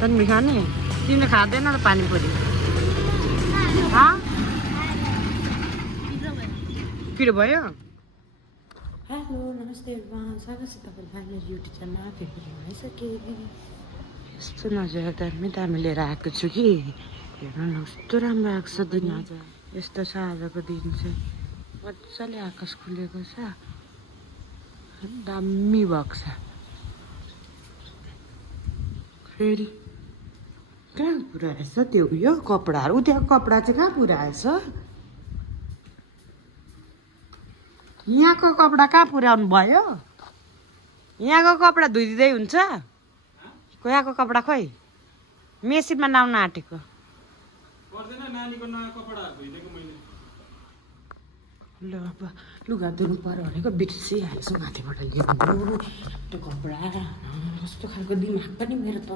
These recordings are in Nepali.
तन्वी खाने तिमीले खाँदैन र पानीपुरी पिरो भयो हेलो नमस्ते स्वागत छ तपाईँलाई मेरो युट्युब च्यानलमा फेरि आइसकेँ यस्तो नजर दामी दामी लिएर आएको छु कि हेर्नु न कस्तो राम्रो आएको छ दिन आज यस्तो छ आजको दिन चाहिँ मजाले आकाश खुलेको छ दामी भएको छ फेरि कहाँ पुऱ्याएछ त्यो उयो कपडाहरू त्यहाँ कपडा चाहिँ कहाँ पुऱ्याएछ यहाँको कपडा कहाँ पुऱ्याउनु भयो यहाँको कपडा धुइदिँदै हुन्छ यहाँको कपडा खोइ मेसिनमा लाउन आँटेको ल अब लुगा धुनु पर्यो भनेको बिर्सिहाल्छु माथिबाट ल्याउनु त्यो कपडा कस्तो खालको दिमाग पनि मेरो त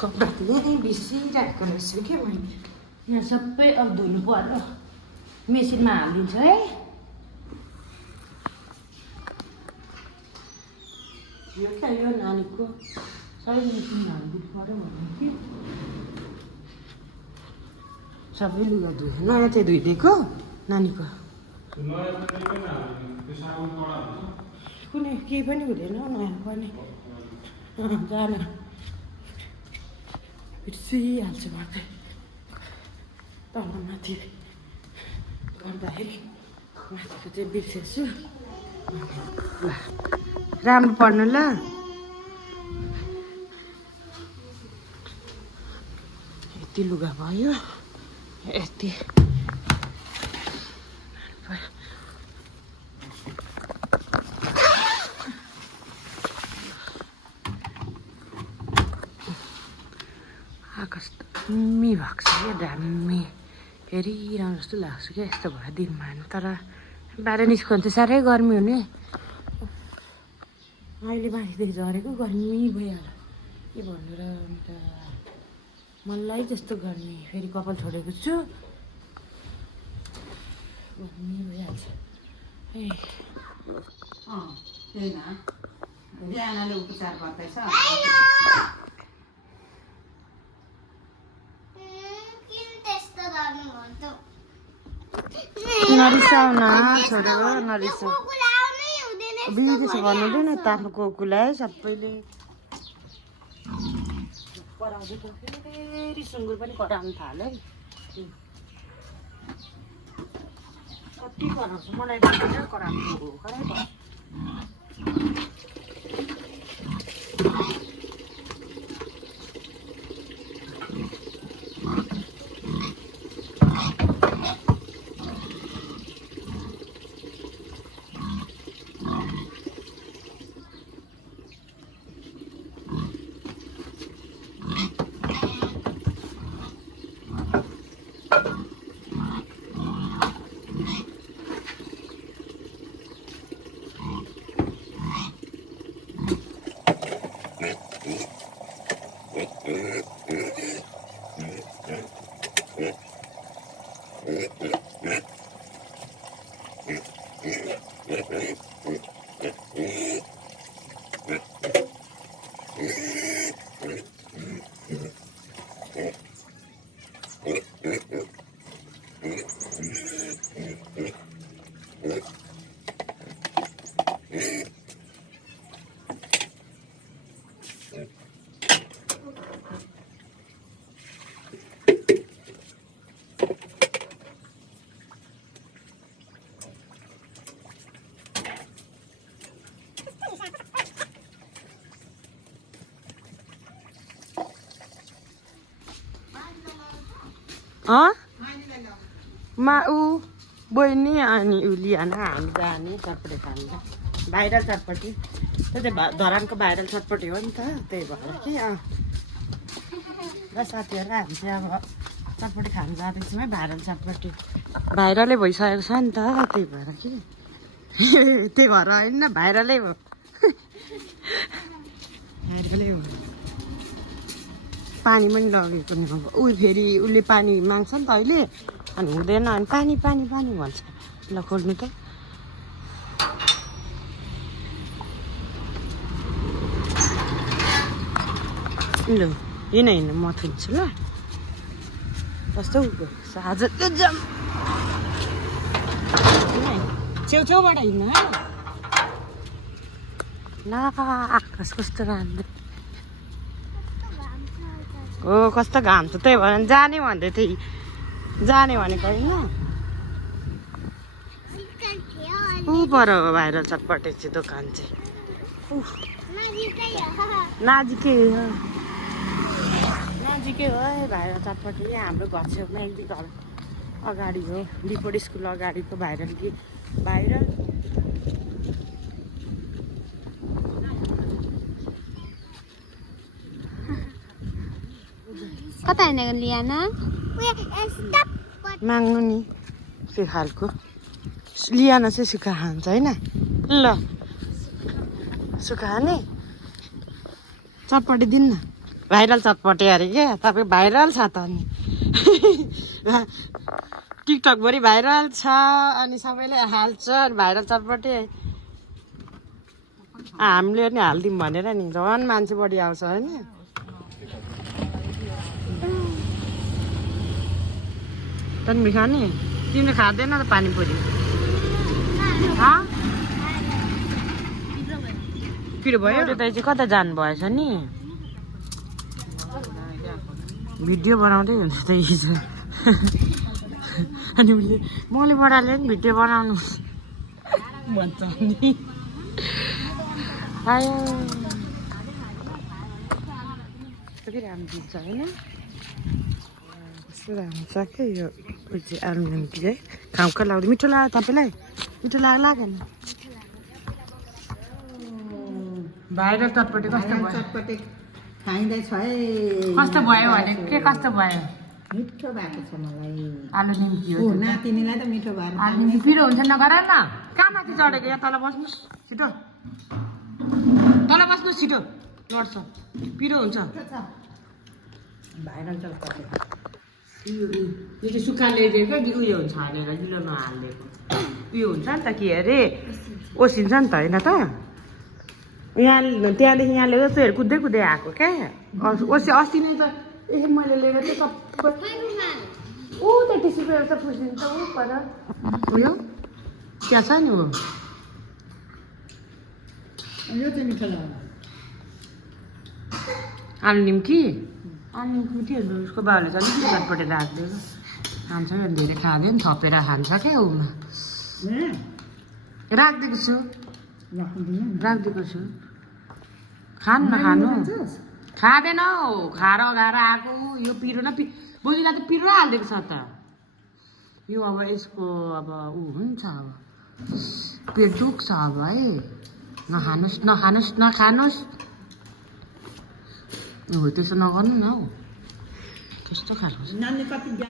कपडा नै बिर्सिरहेको रहेछु क्या मैले यहाँ सबै अब धुनु पर्यो मेसिनमा हालिदिन्छु है यो क्या यो नानीको सबै मेसिनमा हालिदिनु पर्यो भने कि सबै लुगा धुयो नयाँ चाहिँ धुइदिएको नानीको कुनै केही पनि हुँदैन नयाँ पनि जान बिर्सिहाल्छु मात्रै तल माथि गर्दाखेरि माथिको चाहिँ बिर्सेछु ल राम्रो पढ्नु ल यति लुगा भयो यति आकाश दामी भएको छ क्या दामी हेरिरहनु जस्तो लाग्छ क्या यस्तो भयो दिनमा तर बाहिर निस्कनु चाहिँ साह्रै गर्मी हुने अहिले माथिदेखि झरेको गर्मी भइहाल्यो के भन्नु र अन्त मलाई जस्तो गर्मी फेरि कपाल छोडेको छु गर्मी भइहाल्छ ए त्यही न बिहानले उपचार गर्दैछ नरिसाउ न छोडेर नरिसाउ बिर्सेछ भन्नु हुँदैन त आफ्नो कोकुलाई सबैले कराउँदै फेरि सुँगुर पनि कराउनु थाल्यो है कति कराउँछु मलाई कराउनु कराइ पर्छ मा ऊ बहिनी अनि ऊ लिहान हामी जाने चटपटी खानु भाइरल चटपटी त्यो चाहिँ धरानको भाइरल चटपटी हो नि त त्यही भएर कि र साथीहरू हामी चाहिँ अब चटपटी खानु जाँदैछौँ है भाइरल चटपटी भाइरलै भइसकेको छ नि त त्यही भएर कि त्यही भएर होइन भाइरलै हो भाइरलै हो पानी पनि लगेको नि अब ऊ फेरि उसले पानी माग्छ नि त अहिले अनि हुँदैन अनि पानी पानी पानी भन्छ ल खोल्नु त ल हिँड म थुन्छु ल कस्तो साझ जम छेउछेउबाट हिँड्नु है ल आकाश कस्तो राम्रो हो कस्तो घाम छ त्यही भएर जाने भन्दै थिएँ जाने भनेको होइन ऊ पर भाइरल चटपटे चाहिँ दोकान चाहिँ नजिकै हो नजिकै हो है भाइरल चटपटे हाम्रो घर छेउमा एक दुई घर अगाडि हो डिपोड स्कुल अगाडिको भाइरल कि भाइरल कता हिँडेको लियाना माग्नु नि त्यो खालको लियाना चाहिँ सुक्खा खान्छ होइन ल सुक्खा खाने चटपटे दिन्न भाइरल चटपटे अरे क्या तपाईँ भाइरल छ त अनि टिकटकभरि भाइरल छ अनि सबैले हाल्छ अनि भाइरल चटपटे हामीले पनि हालिदिउँ भनेर नि झन् मान्छे बढी आउँछ होइन तन्वी खाने तिमीले खाँदैन त पानीपुरी पिरो भयो त्यो चाहिँ कता जानु भएछ नि भिडियो बनाउँदै हुन्छ त हिजो अनि उसले मैले बडाले पनि भिडियो बनाउनु भन्छ नि आयो कति राम्रो दिन्छ होइन कस्तो राम्रो छ क्या यो चाहिँ आलु निम्ति है खाउका लाग्दै मिठो लाग्यो तपाईँलाई मिठो लागेन भाइरल चटपटे कस्तो भयो चटपटे खाइँदैछ है कस्तो भयो भने के कस्तो भयो मिठो भएको छ मलाई आलु निम्ति हो नातिनीलाई त मिठो भएर आलु निम्ति पिरो हुन्छ नगर न कहाँ माथि चढेको यहाँ तल बस्नुहोस् छिटो तल बस्नुहोस् छिटो लड्छ पिरो हुन्छ भाइरल चटपटे यो चाहिँ सुक्खा ल्याइदिएको उयो हुन्छ हालेर गिलोमा हालिदिएको उयो हुन्छ नि त के अरे ओसिन्छ नि त होइन त यहाँ त्यहाँदेखि यहाँ लिएर चाहिँ कुद्दै कुद्दै आएको क्या अस्ति नै त मैले लिएको थिएँ सबै ऊ त टिस्यु पेपर त पुसिन्छ ऊ पर उयो त्यहाँ छ नि ऊ यो चाहिँ मिठो लाग्यो आलु निम्की आलु निम्की उसको बाउले चाहिँ अलिकति चटपटे राखिदिएको खान्छ भने धेरै खाँदैन थपेर खान्छ क्या उमा राखिदिएको छु राखिदिएको छु खानु न खानु खाँदैन हौ खाएर अगाएर आएको यो पिरो न बोजूलाई त पिरो हालिदिएको छ त यो अब यसको अब ऊ हुन्छ अब पेट दुख्छ अब है नखानुहोस् नखानुहोस् नखानुहोस् हो त्यसो नगर्नु न हौ त्यस्तो खानु नानी कति